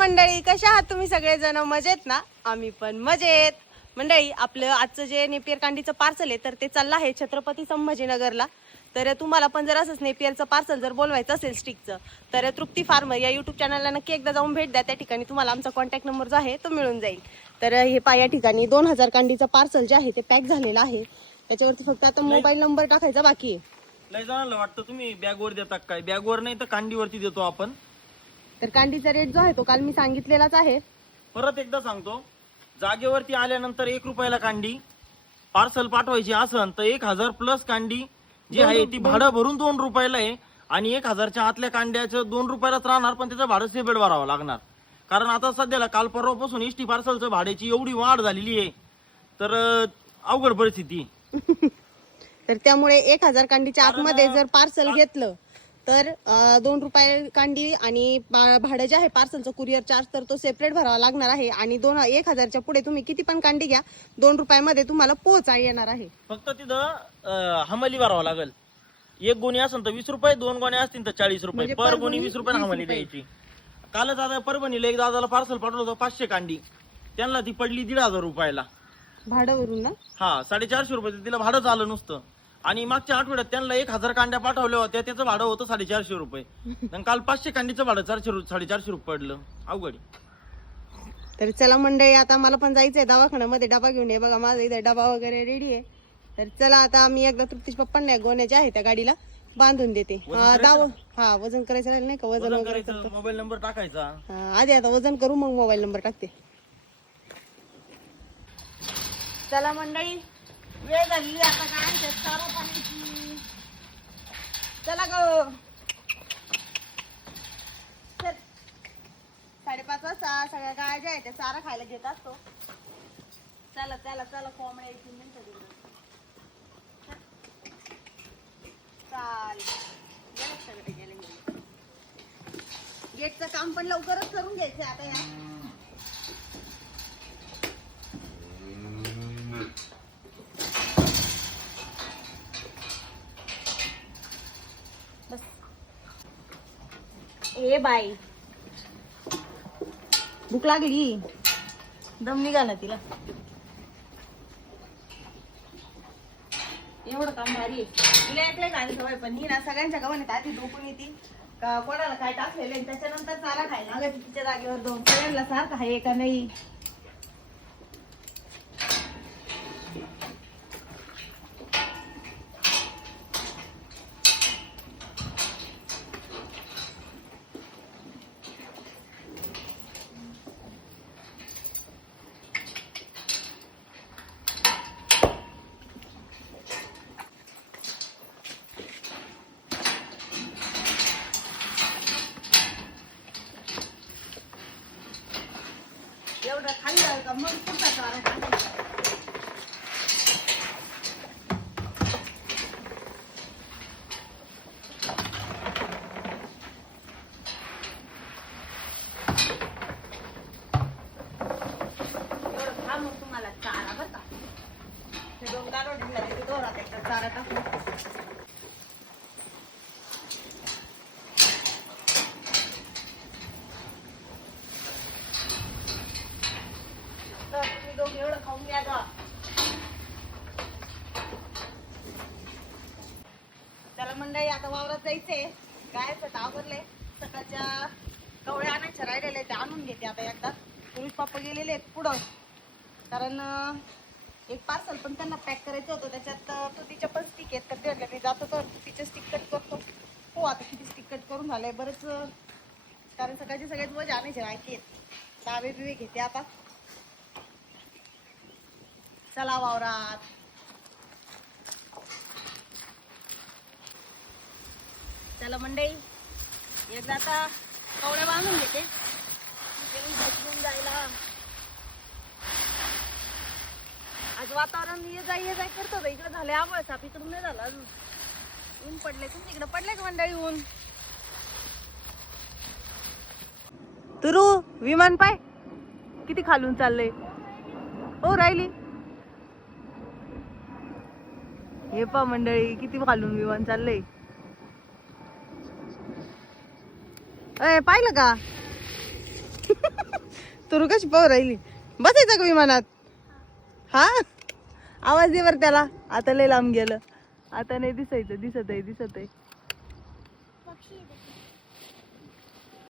मंडळी कशा आहात तुम्ही सगळेजण? मजेत ना? आम्ही पण मजेत. मंडळी आपलं आजचं जे नेपियर कांडीचं पार्सल आहे तर ते चाललं आहे छत्रपती संभाजीनगरला. तर तुम्हाला पण जर असंच नेपियरचं पार्सल जर बोलवायचं असेल स्टिकचं तर तृप्ती फार्मर या युट्यूब चॅनलला नक्की एकदा जाऊन भेट द्या. त्या ठिकाणी तुम्हाला आमचा कॉन्टॅक्ट नंबर जो आहे तो मिळून जाईल. तर हे पा या ठिकाणी दोन हजार कांडीचं पार्सल जे आहे ते पॅक झालेलं आहे. त्याच्यावरती फक्त आता मोबाईल नंबर टाकायचा बाकी आहे. लय जणांना वाटतं तुम्ही. बॅगवर देता काय? बॅगवर नाही तर कांडीवरती देतो आपण. तर कांडीचा रेट जो आहे तो काल मी सांगितलेलाच आहे. परत एकदा सांगतो. जागेवरती आल्यानंतर एक रुपयाला कांडी पार्सल पाठवायची असन तर एक हजार प्लस कांडी जी आहे ती भाडं भरून दोन रुपयाला आहे आणि एक हजारच्या आतल्या कांड्याचं दोन रुपयालाच राहणार पण त्याचं भाडं सेपरेट भरावं लागणार. कारण आता सध्याला काल परवापासून एस टी पार्सलचं भाड्याची एवढी वाढ झालेली आहे. तर अवघड परिस्थिती. तर त्यामुळे एक हजार कांडीच्या आतमध्ये जर पार्सल घेतलं तर दोन रुपये कांडी आणि भाडं जे आहे पार्सलचं कुरिअर चार्ज तर तो सेपरेट भरावा लागणार आहे. आणि दोन एक हजारच्या पुढे तुम्ही किती पण कांडी घ्या दोन रुपयामध्ये तुम्हाला पोहोचा येणार आहे. फक्त तिथं हमाली भरावं लागेल. एक गोणी असेल तर वीस रुपये दोन गोणी असतील तर चाळीस रुपये. म्हणजे पर पर गोणी गोणी वीस रुपये 20 हमाली रुपये. द्यायची. कालच आता परभणीला एक दादाला पार्सल पाठवलं होतं पाचशे कांडी. त्यांना ती पडली दीड हजार रुपयाला. भाडं वरून ना? हा साडेचारशे रुपये तिला भाडं झालं नुसतं. आणि मागच्या आठवड्यात त्यांना एक हजार कांड्या पाठवल्या होत्या. त्याचं भाडं होतं साडेचारशे रुपये. आणि काल पाचशे कांडीचं भाडं चारशे रु- साडेचारशे रुपये पडलं. अवघड आहे. तर चला मंडळी आता मला पण जायचंय दवाखान्यामध्ये. डबा घेऊन ये बघा माझा इथे डबा वगैरे रेडी आहे. तर चला आता मी एकदा तृप्तीश पप्पांना गोण्या ज्या आहे त्या गाडीला बांधून देते. हा, दाव हा वजन करायचं राहिलं नाही का? वजन वजन वगैरे करायचं मोबाईल नंबर टाकायचा. हा, आधी आता वजन करू मग मोबाईल नंबर टाकते. चला मंडळी वेळ झाली आता काय चारा पाण्याची. चला ग. साडेपाच वाजता सगळ्या गाय ज्या आहेत त्या चारा खायला घेत असतो. चला चला चला कोंबड्या इथून मिनिटं देऊन. चाल गेले सगळे? गेले गेटचं काम पण लवकरच करून घ्यायचं आता या. ए बाई. भूक लागली. दम निघाला तिला. एवढं काम भारी तिला ऐकलंय गाणी सवय पण ही ना सगळ्यांच्या गावाने आधी झोपून येते. कोणाला काय टाकलेलं त्याच्यानंतर चारा खायला लागत तिच्या जागेवर दोन. सगळ्यांना सारखं आहे का नाही? एवढं खाल्लं का मग पुढचा चारा टाकायचा एवढं खा मग तुम्हाला चारा बरं का ते दोन गारोडीला तिथे दोरा त्याचा चारा टाकून तर तुम्ही दोघे एवढं खाऊन घ्या का त्याला मंडळी आता वावरात जायचंय. काय असं आवरले सकाळच्या कवळ्या आणायच्या राहिलेल्या त्या आणून घेते आता एकदा. पुरुष पप्पा गेलेले आहेत पुढं. कारण एक पार्सल पण त्यांना पॅक करायचं होतं. त्याच्यात तुतीच्या तिच्या पण स्टिक आहेत. तर ते मी जातो तर तिचे स्टिक कट करतो. हो आता किती स्टिक कट करून झालंय. बरंच कारण सकाळचे सगळेच वजा आणायचे राहायचे आहेत. डावे बिवे घेते आता. चला वावरात. चला मंडई एकदा आता कवड्या बांधून घेते. घेऊन जायला. आज वातावरण ये जाय ये जाय करतो बाई. इकडे झाले आवळ साप इकडून नाही झालं अजून. ऊन पडले तुमच्या इकडे पडले का मंडळी ऊन? तुरू विमान पाय. किती खालून चाललंय? हो राहिली. हे पा मंडळी किती खालून विमान चाललंय? अय पाहिलं का? तुरू कशी पाहू राहिली? बसायचं का विमानात? हा? आवाज दे बरं त्याला. आता लय लांब गेलं. आता नाही दिसायचं दिसत आहे दिसत आहे